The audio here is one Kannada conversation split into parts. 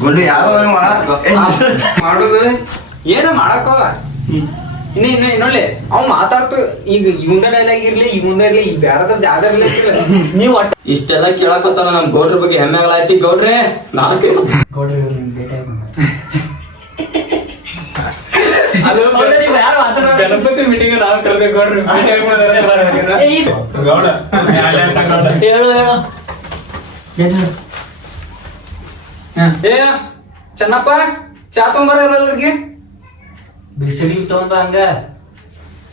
ಗುಂಡು ಯಾರೋ ಮಾಡೋದು? ಏನ ಮಾಡಕ್ಕೋ ಇನ್ನ ಇನ್ನ ನೋಡ್ಲಿ ಅವ್ ಮಾತಾಡ್ತು ಈಗ ಇವಂದ ಡೈಲಾಗ್ ಇರ್ಲಿ ಇವಂದ ಇರ್ಲಿ ಈ ಬ್ಯಾರದ ಯಾವ್ದಾರ ಇರ್ಲಿ ನೀವು ಒಟ್ಟ ಇಷ್ಟೆಲ್ಲ ಕೇಳಕತ್ತಾನ ನಮ್ ಗೌಡ್ರ ಬಗ್ಗೆ ಹೆಮ್ಮೆಗಳಾಯ್ತಿ ಗೌಡ್ರೆ ನಾಲ್ಕು. ಮೀಟಿಂಗ್ ನಾವು ಕರೆದೆ ಗೌಡ್ರು ಗೌಡ ಹೇಳು ಹೇಳು? ಏ ಚೆನ್ನಪ್ಪ ಚಾ ತೊಂಬರ ಎಲ್ಲರಿಗೆ ಬಿಸಿಲಿ ತಗೊಂಡ ಹಂಗ.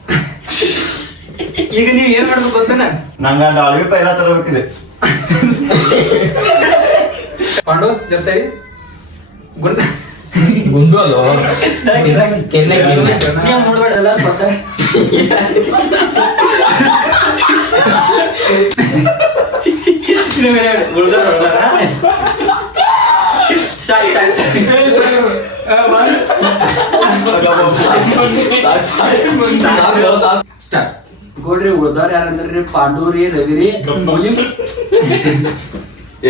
ಈಗ ನೀವ್ ಏನ್ ಮಾಡ್ಬೇಕು ಗೊತ್ತೇನ ನಂಗ ಡಾಲ್ವಿ ಪೈಲ ತರಬೇಕಿದೆ. ಪಾಂಡು ಜರ್ ಸರಿ ಗುಂಡ ಗುಂಡು ಅಲ್ಲ ಕೆನ್ನೆ ಕೆನ್ನೆ. ನೀವು ಸ್ಟಾರ್ಟ್ ಗೋಡ್ರಿ ಉಳ್ದಾರ ಯಾರಂದ್ರಿ ಪಾಂಡೂರಿ ರವಿರಿ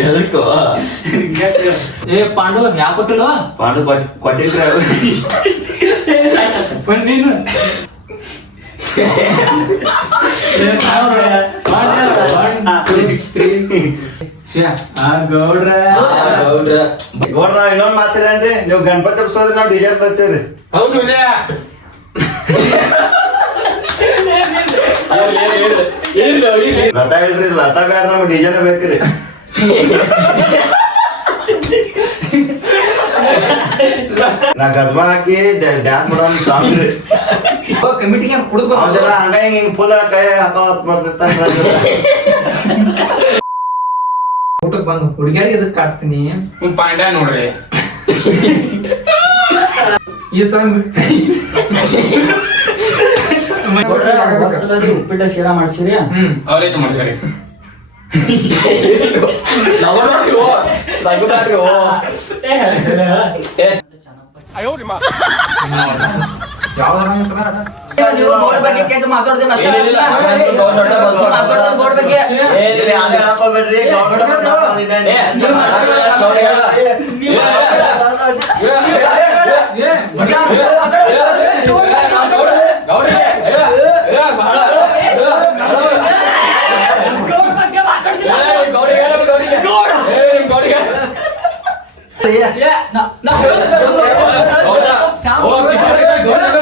ಎದಕ್ಕೋ ಏ ಪಾಂಡು ಯಾಕೆ ಕೊಟ್ಟಿಲ್ಲ ಪಾಂಡು ಕೊಟ್ಟಿದ್ರಿ ಬಂದ್ ನೀನು ಆ ಗೌಡ್ರ. ಗೌಡ್ರ. ಗೌಡ ನಾವ್ ಇನ್ನೊಂದ್ ರೀ ನೀವು ಗಣಪತಿ ಹಬ್ಸೋದ್ರಿ ನಾವ್ ಡಿಜೆ ಬರ್ತೀವ್ರಿ. ಹೌದು ಲತಾ ಇಲ್ರಿ ಲತಾ ಬ್ಯಾರ ನಮ್ಗೆ ಡಿಜೆನ ಬೇಕ್ರಿ. ನಾ ಗದ್ಮ ಹಾಕಿ ಡ್ಯಾನ್ಸ್ ಮಾಡೋ ಸಾಂಗ್ ರೀ ಕಮಿಟಿಗೆ ಕುಡಿದ್ ಅವೆಲ್ಲ ಹಂಗ ಹಿಂಗ ಫುಲ್ ಕೈ ಹಾಕೋತ್ ಬರ್ತಿರ್ತಾನ ಊಟಕ್ಕೆ ಬಂದು ಹುಡುಗಿಯರಿಗೆ ಎದಕ್ ಕಾಡಿಸ್ತೀನಿ? ಒಂದ್ ಪಾಂಡ ನೋಡ್ರಿ. ಈ ಸಾಂಗ್ ಉಪ್ಪಿಟ್ಟ ಶೀರಾ ಮಾಡ್ಸಿರಿ. ಹ್ಮ್ ಅವ್ರೇನು ಮಾಡ್ತಾರೆ ಯಾವ್ದಾರ ನೀವು ಗೋಡ್ ಬಗ್ಗೆ ಕೆಟ್ಟ ಮಾತಾಡ್ದಿಲ್ಲ ಅಷ್ಟೇ. ಇಲ್ಲ, ಇಲ್ಲ, ಬಂತು. ಮಾತಾಡೋದು ಗೋಡ್ ಬಗ್ಗೆ ಇಲ್ಲಿ ಯಾವ್ದೇ ಹಾಕೋಬೇಡ್ರಿ ಗೌಡ ಬಂದಿದ್ದಾನೆ. ಏ, ನೀವು ಮಾತಾಡೋದು ಗೌಡ ಹೇಳ. ಹಂಗಿಲ್ಲ ಅವ್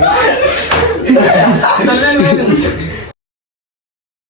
なるほど。